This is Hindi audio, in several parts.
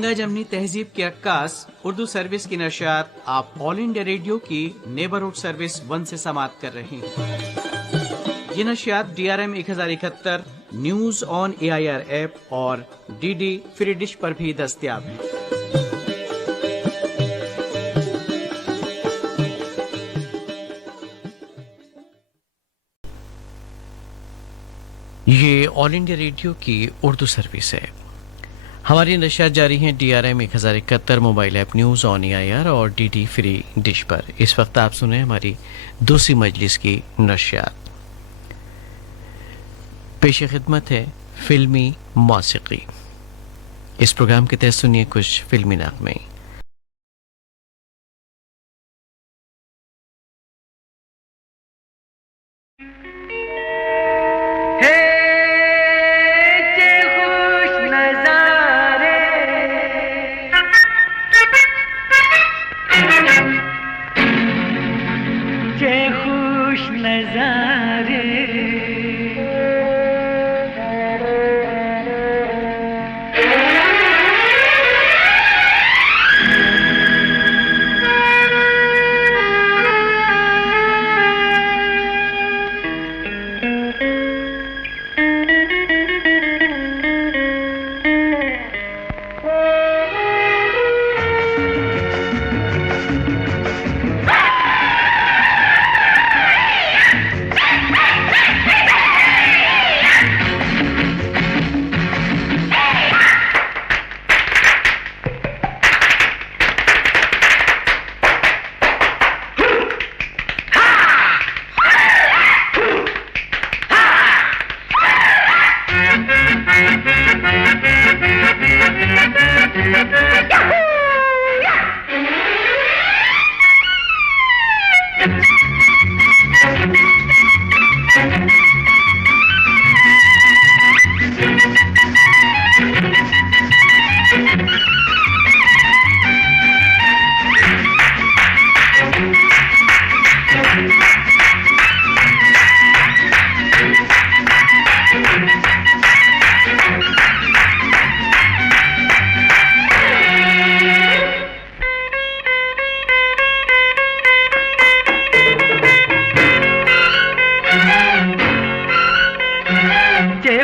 गंगा जमनी तहजीब की अक्कास उर्दू सर्विस की नशियात आप ऑल इंडिया रेडियो की नेबरहुड सर्विस 1 से समाप्त कर रहे हैं। ये नशियात DRM 1071 news on AIR app और DD फ्री डिश पर भी दस्तयाब है। ये ऑल इंडिया रेडियो की उर्दू सर्विस है। हमारी नशियात जारी हैं DRM 1071 mobile app news on AIR और DD फ्री डिश पर। इस वक्त आप सुने हमारी दूसरी मजलिस की नशियात। पेश खिदमत है फिल्मी मौसीकी। इस प्रोग्राम के तहत सुनिए कुछ फिल्मी नगमे।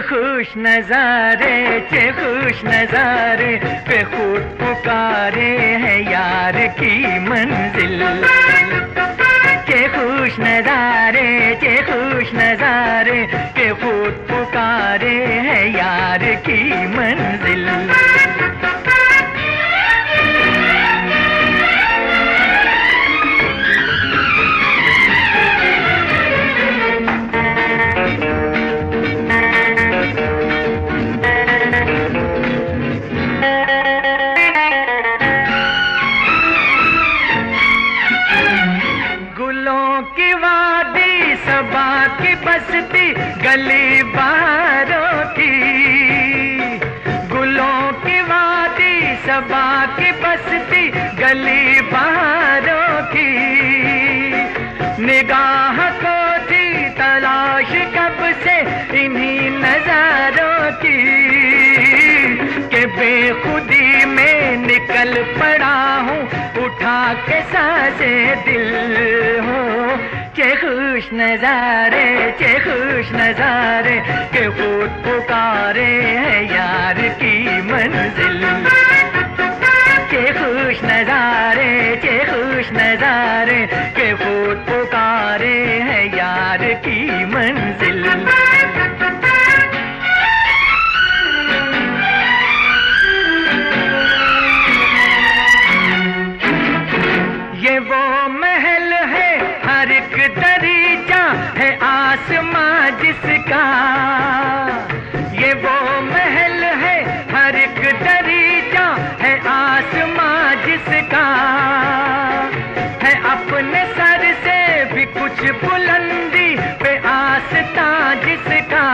खुश नजारे पे खुद पुकारे हैं यार की मंजिल के खुश नजारे के खुद पुकारे हैं यार की मंजिल। बसती गली बहारों की, गुलों की वादी सबा की बसती गली बहारों की, निगाह को थी तलाश कब से इन्हीं नजारों की, के बेखुदी में निकल पड़ा हूँ उठा के साजे दिल हो। के खुश नजारे के खुद पुकारे हैं यार की मंजिल के खुश नजारे के खुद पुकारे हैं यार की मंजिल। ये वो महल है हर एक दरीचा है आसमां जिसका, ये वो महल है हर एक दरीचा है आसमां जिसका, है अपने सर से भी कुछ बुलंदी पे आस्था जिसका,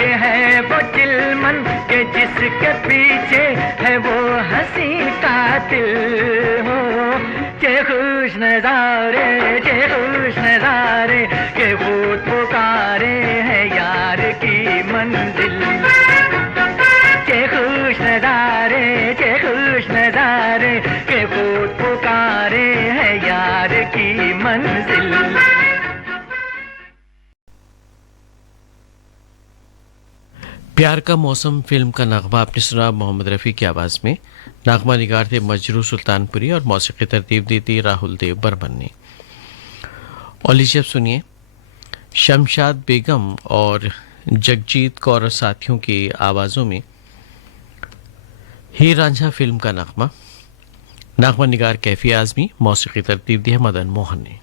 ये है वो चिलमन के जिसके पीछे है वो हंसी कातिल हो। के खुश नजारे के खुद पुकारे हैं यार की मंजिल के खुश नजारे प्यार का मौसम फिल्म का नगमा आपने सुना मोहम्मद रफ़ी की आवाज़ में। नगमा निगार थे मजरू सुल्तानपुरी और मौसीकी तरतीब दी थी राहुल देव बर्मन ने। और लीजिए अब सुनिए शमशाद बेगम और जगजीत कौर और साथियों की आवाज़ों में हीर रांझा फिल्म का नगमा। नगमा निगार कैफी आज़मी, मौसीकी तरतीब दी है मदन मोहन ने।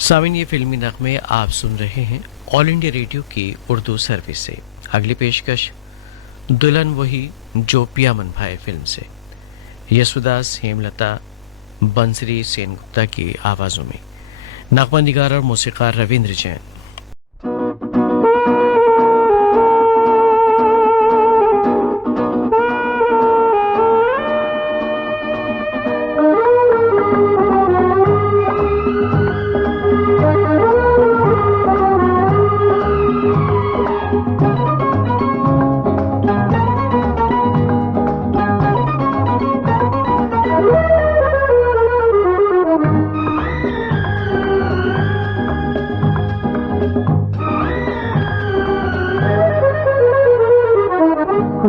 साविन ये फिल्मी नगमे आप सुन रहे हैं ऑल इंडिया रेडियो की उर्दू सर्विस से। अगली पेशकश दुल्हन वही जो पिया मन भाई फिल्म से यशोदास, हेमलता, बंसरी सेनगुप्ता की आवाज़ों में। नगमा निगार और मौसीकार रविंद्र जैन।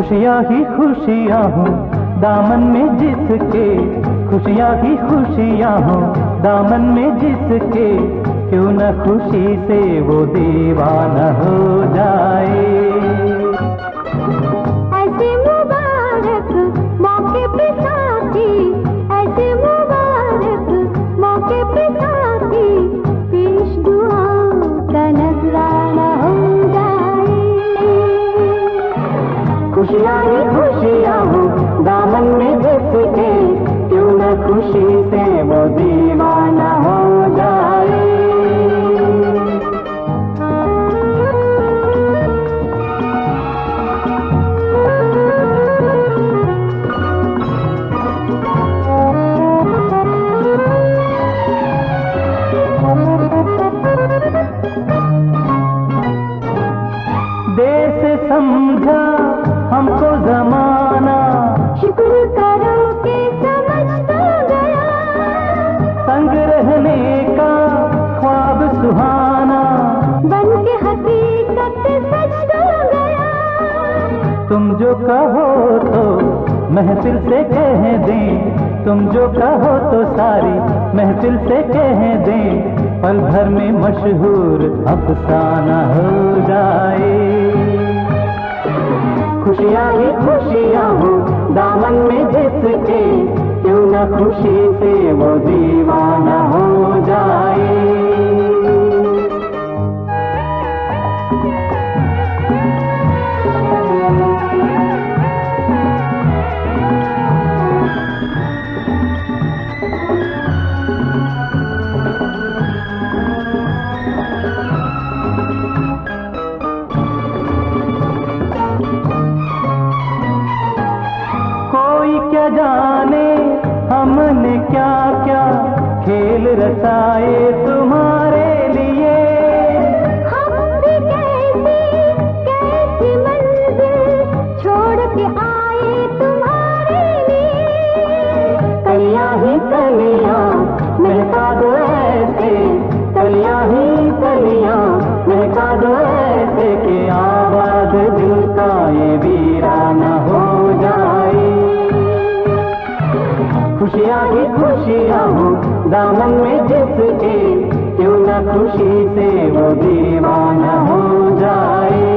खुशियाँ ही खुशियाँ हो दामन में जिसके, खुशियाँ ही खुशियाँ हो दामन में जिसके, क्यों न खुशी से वो दीवाना हो जाए। ऐसे मुबारक मौके पे साथी, ऐसे मुबारक मौके पे साथी, पेश दुआओं का नजराना हो जाए। खुशियाँ ही खुशियाँ हो दामन में जिसके, क्यों न खुशी से वो दीवाना हो जाए। देश समझा हमको जमाना, शुक्र करो कि समझ तो गया, संग रहने का ख्वाब सुहाना, बन के हकीकत सच तो गया। तुम जो कहो तो महफिल से कह दें, तुम जो कहो तो सारी महफिल से कह दें, पल भर में मशहूर अफसाना हो जाए। खुशियाँ ही खुशियाँ हो दामन में जिसके, क्यों न खुशी से वो दीवाना हो जाए। क्या जाने हमने क्या क्या खेल रचाए तुम्हारे लिए, हम भी कैसी मंजिल छोड़ के आए तुम्हारे लिए। कलियां ही कलियां महका दो ऐसे, कलियां ही कलियां महका दो ऐसे, कि आबाद दिल का ये वीराना हो जाए। खुशियाँ ही खुशियाँ हो दामन में जिसके, क्यों न खुशी से वो दीवाना हो जाए।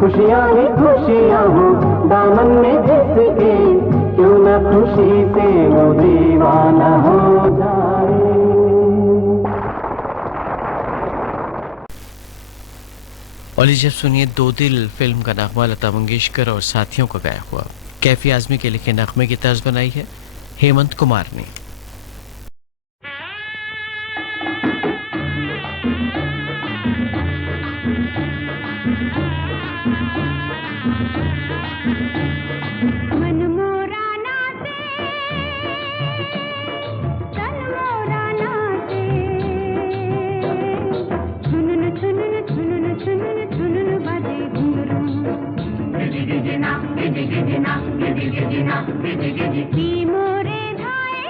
खुशियाँ ही खुशियाँ हो दामन में जिसके, क्यों न खुशी से वो दीवाना हो जाए। और जब सुनिए दो दिल फिल्म का नगमा लता मंगेशकर और साथियों को गाया हुआ। कैफी आजमी के लिखे नगमे की तर्ज बनाई है हेमंत कुमार ने। मोरे धाए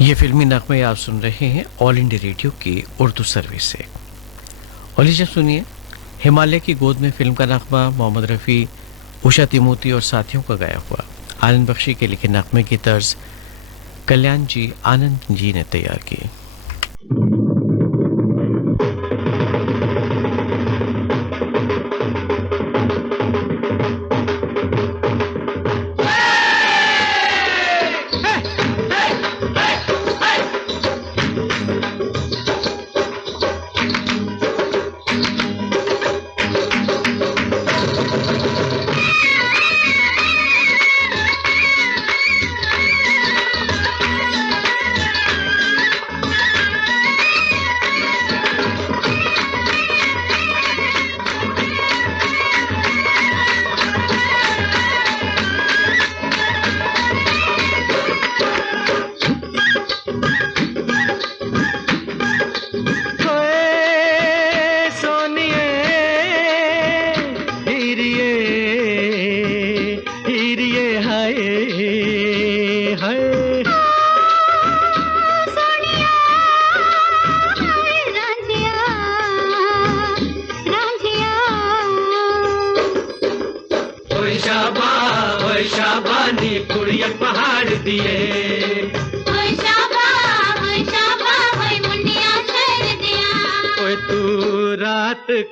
ये फिल्मी नगमे आप सुन रहे हैं ऑल इंडिया रेडियो की उर्दू सर्विस से। और लीजिए सुनिए हिमालय की गोद में फिल्म का नगमा मोहम्मद रफ़ी, उषा तिमोती और साथियों का गाया हुआ आनंद बख्शी के लिखे नगमे की तर्ज कल्याण जी आनंद जी ने तैयार की।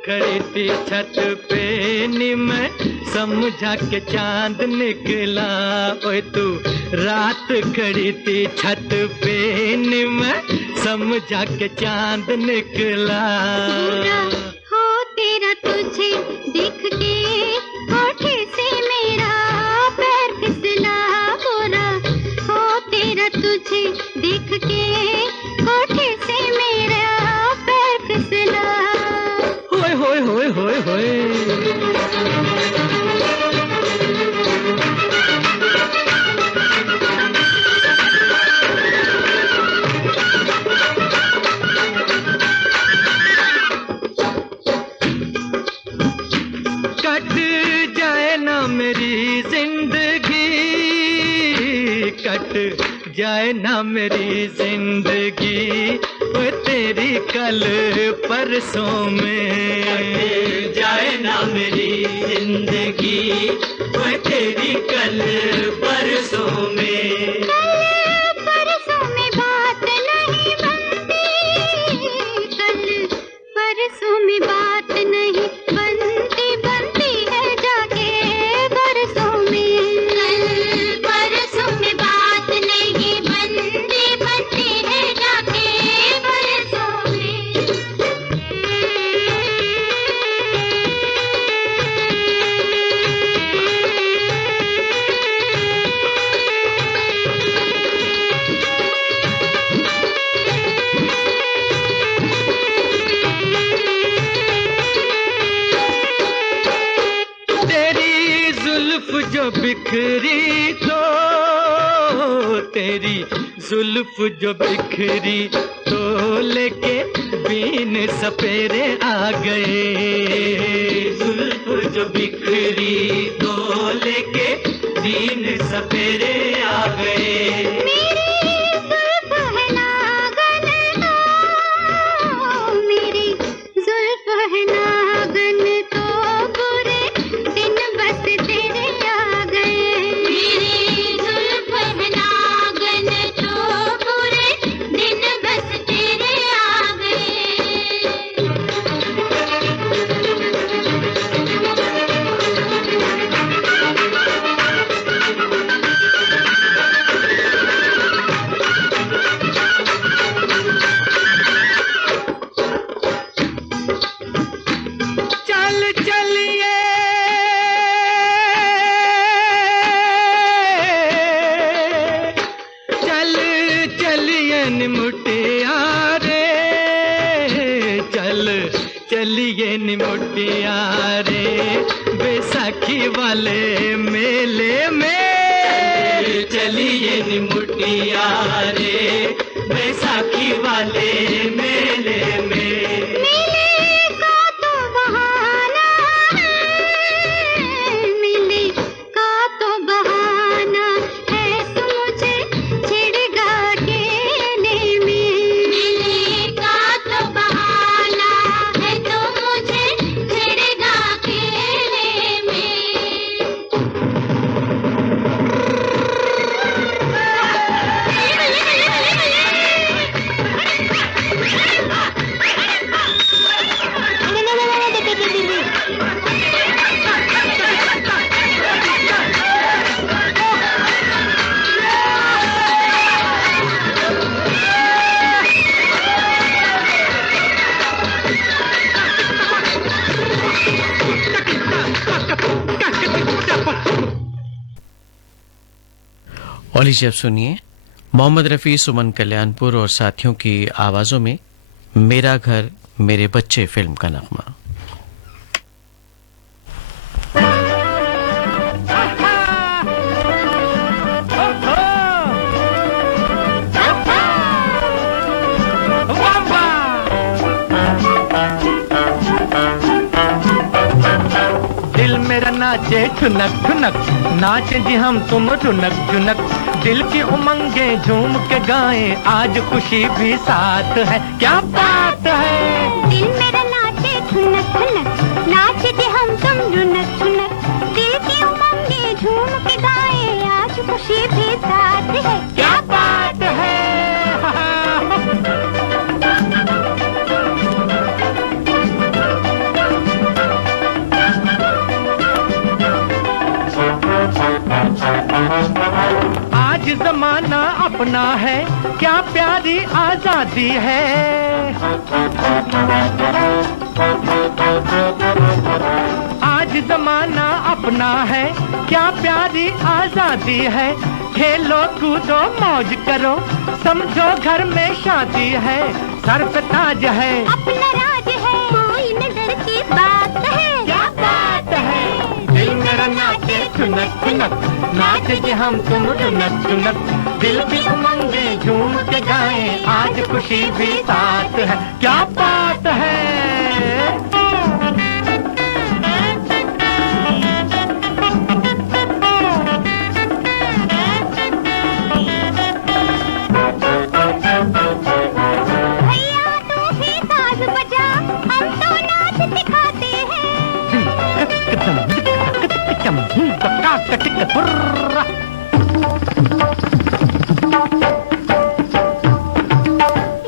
खड़ी थी छत पे नी मैं समझा के चांद निकला। ओए तू रात खड़ी थी छत पे नी मैं समझा के चांद निकला। हो तेरा तुझे देख के होठे से मेरा पैर फिसला। बुरा हो तेरा तुझे देख के होठे से मेरा पैर फिसला। होए होए होए होए जाए ना मेरी जिंदगी वो तेरी कल परसों में, कट जाए ना मेरी जिंदगी वो तेरी कल परसों में। परसों में बात नहीं बनती, कल परसों में बात नहीं बनती, बनती है जाके बरसों में। कल परसों में बात नहीं बनती, बनती है जाके बरसों में। तेरी जुल्फ जो बिखरी तो, तेरी जुल्फ जो बिखरी तो लेके बीन सपेरे आ गए, जुल्फ जो बिखरी तो लेके बीन सपेरे आ गए। मेरी जुल्फ है नागन तो बुरे दिन बस तेरे आ गए। मेरी जुल्फ है नागन तो बुरे दिन बस तेरे आ गए। चल चलिए चल चलिए निमुटिया रे, चल चलिए निमुटिया रे बैसाखी वाले मेले में, चलिए निमुटिया रे बैसाखी वाले मेले में। मिले का तो बहाना है, मिले का तो बहाना है, तू मुझे छिड़गा अकेले में। मिले का तो बहाना है, तू मुझे छिड़गा अकेले और लीजिए अब सुनिए मोहम्मद रफ़ी, सुमन कल्याणपुर और साथियों की आवाज़ों में मेरा घर मेरे बच्चे फिल्म का नगमा। दिल मेरा नाचे ठुनक ठुनक, नाचे जी हम तुम ठुनक ठुनक, दिल की उमंगे झूम के गाएं, आज खुशी भी साथ है, क्या बात है। दिल मेरा नाचे ठुनक ठुनक, नाचे थे हम तुम ठुनक ठुनक, दिल की उमंगे झूम के गाए, आज खुशी भी साथ है, क्या बात है। आज जमाना अपना है, क्या प्यारी आजादी है। आज जमाना अपना है, क्या प्यारी आजादी है। खेलो कूदो मौज करो, समझो घर में शादी है, सर पे ताज है, अपना राज है, कोई न डर की बात है, क्या बात है। दिल मेरा नाचे ठुनक ठुनक, नाचे जे हम तुम ठुनक ठुनक, दिल की उमंगे झूम के गाएं, आज खुशी भी साथ है, क्या बात है। धम धक्का कटिक बुर्रा।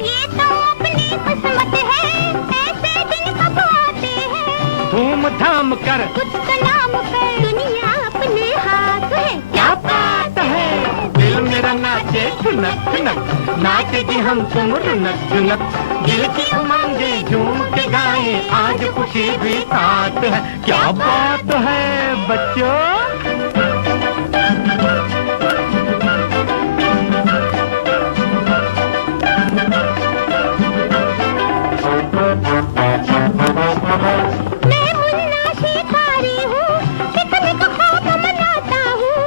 ये तो अपनी किस्मत है, ऐसे दिन कब आते हैं। धूम धाम कर कुछ तो नाम कर, दुनिया अपने हाथ है। क्या बात है, दिल मेरा नाचे ठुनक ठुनक, नाचे जी हम तुम रुनक झुनक, दिल की उमंगे झूम के गाए, आज खुशी भी साथ है। क्या बात है बच्चों। मैं मुन्ना शिकारी हूँ, पिकनिक खूब मनाता हूँ।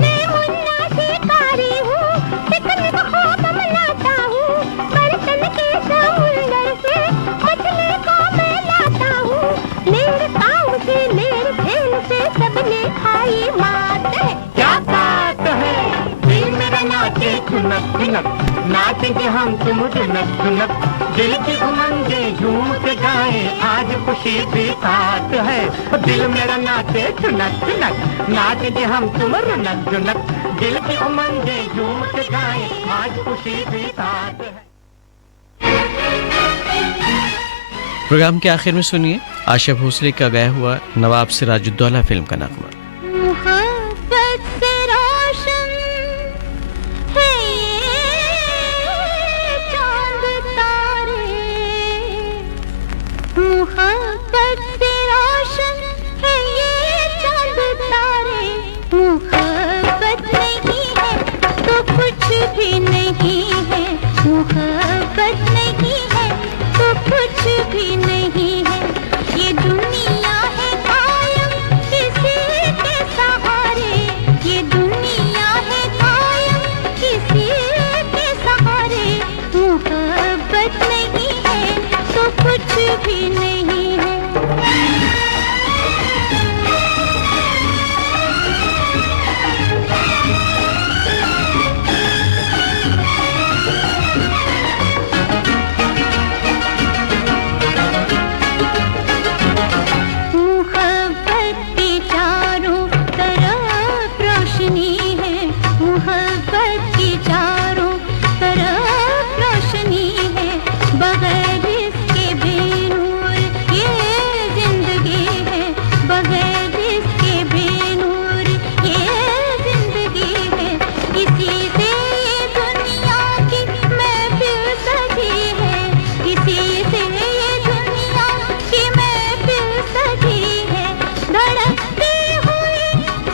मैं मुन्ना शिकारी हूँ, पिकनिक खूब मनाता हूँ। बर्तन के समुंदर से मछली को मैं लाता हूँ। मेरे काम से, मेरे खेल से सबने खाई मात है। क्या बात है, दिल मेरा नाचे ठुनक ठुनक, नाचेंगे हम तुम ठुनक ठुनक, दिल की उमंगे झूम के गाए, आज खुशी भी साथ है। दिल मेरा नाचे ठुनक ठुनक, नाचेंगे हम तुम रुनक झुनक, दिल की उमंगे झूम के गाए, आज खुशी भी साथ है। प्रोग्राम के आखिर में सुनिए आशा भोसले का गाया हुआ नवाब सिराजुद्दौला फिल्म का नगमा। मोहब्बत से रोशन है ये चांद तारे, मोहब्बत से रोशन है ये चांद तारे। मोहब्बत नहीं है तो कुछ भी नहीं है, मोहब्बत नहीं है तो कुछ भी नहीं है। ये दुनिया है कायम किसी के सहारे, ये दुनिया है कायम किसी के सहारे। मोहब्बत नहीं है तो कुछ भी नहीं है। मोहब्बत की चारों तरफ रोशनी है, मोहब्बत की चारों तरफ रोशनी है। बगैर इसके बेनूर ये जिंदगी है, बगैर इसके बेनूर ये जिंदगी है। इसी से ये दुनिया की महफिल सजी है, इसी से ये दुनिया की महफिल सजी है। धड़कती हुई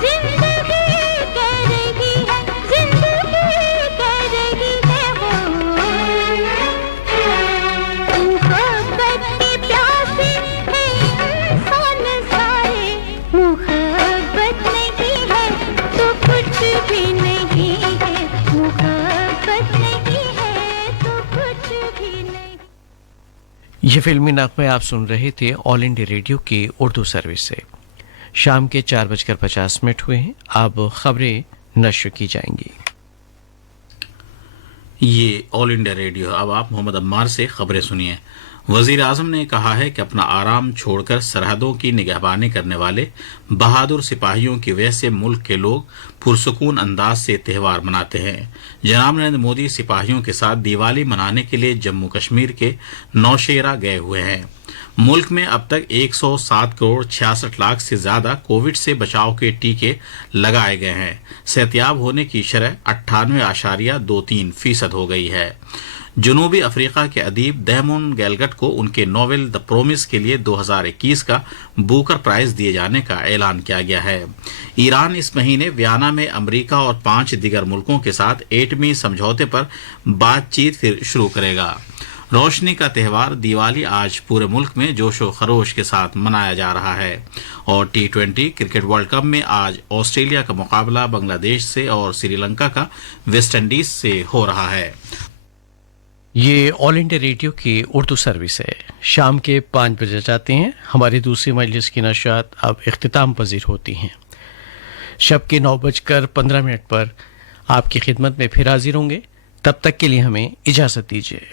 जिंदगी कह रही है, जिंदगी कह रही है वो। मोहब्बत की प्यासी है इंसान सारे, मोहब्बत नहीं है तो कुछ भी नहीं है, मोहब्बत नहीं है तो कुछ भी नहीं। ये फिल्मी नगमे आप सुन रहे थे ऑल इंडिया रेडियो की उर्दू सर्विस से। शाम के 4:50 हुए हैं। अब खबरें नश्र की जाएंगी। ये ऑल इंडिया रेडियो। अब आप मोहम्मद अम्मार से खबरें सुनिए। वजीर आजम ने कहा है कि अपना आराम छोड़कर सरहदों की निगहबानी करने वाले बहादुर सिपाहियों की वजह से मुल्क के लोग पुरसुकून अंदाज से त्यौहार मनाते हैं। जनाब नरेंद्र मोदी सिपाहियों के साथ दिवाली मनाने के लिए जम्मू कश्मीर के नौशेरा गए हुए हैं। मुल्क में अब तक 107 करोड़ 66 लाख से ज्यादा कोविड से बचाव के टीके लगाए गए हैं। सेहतियाब होने की शरह 98.23% हो गई है। जनूबी अफ्रीका के अदीब दैमोन गैलगट को उनके नोवेल द प्रोमिस के लिए 2021 का बुकर प्राइज दिए जाने का ऐलान किया गया है। ईरान इस महीने वियना में अमेरिका और 5 दीगर मुल्कों के साथ एटमी समझौते पर बातचीत फिर शुरू करेगा। रोशनी का त्यौहार दिवाली आज पूरे मुल्क में जोशो खरोश के साथ मनाया जा रहा है। और T20 क्रिकेट वर्ल्ड कप में आज ऑस्ट्रेलिया का मुकाबला बांग्लादेश से और श्रीलंका का वेस्टइंडीज से हो रहा है। ये ऑल इंडिया रेडियो की उर्दू सर्विस है। शाम के 5 बजे जाते हैं। हमारी दूसरी मजलिस की नशात अब इख्तिताम पजीर होती हैं। शब के 9:15 पर आपकी खिदमत में फिर हाजिर होंगे। तब तक के लिए हमें इजाज़त दीजिए।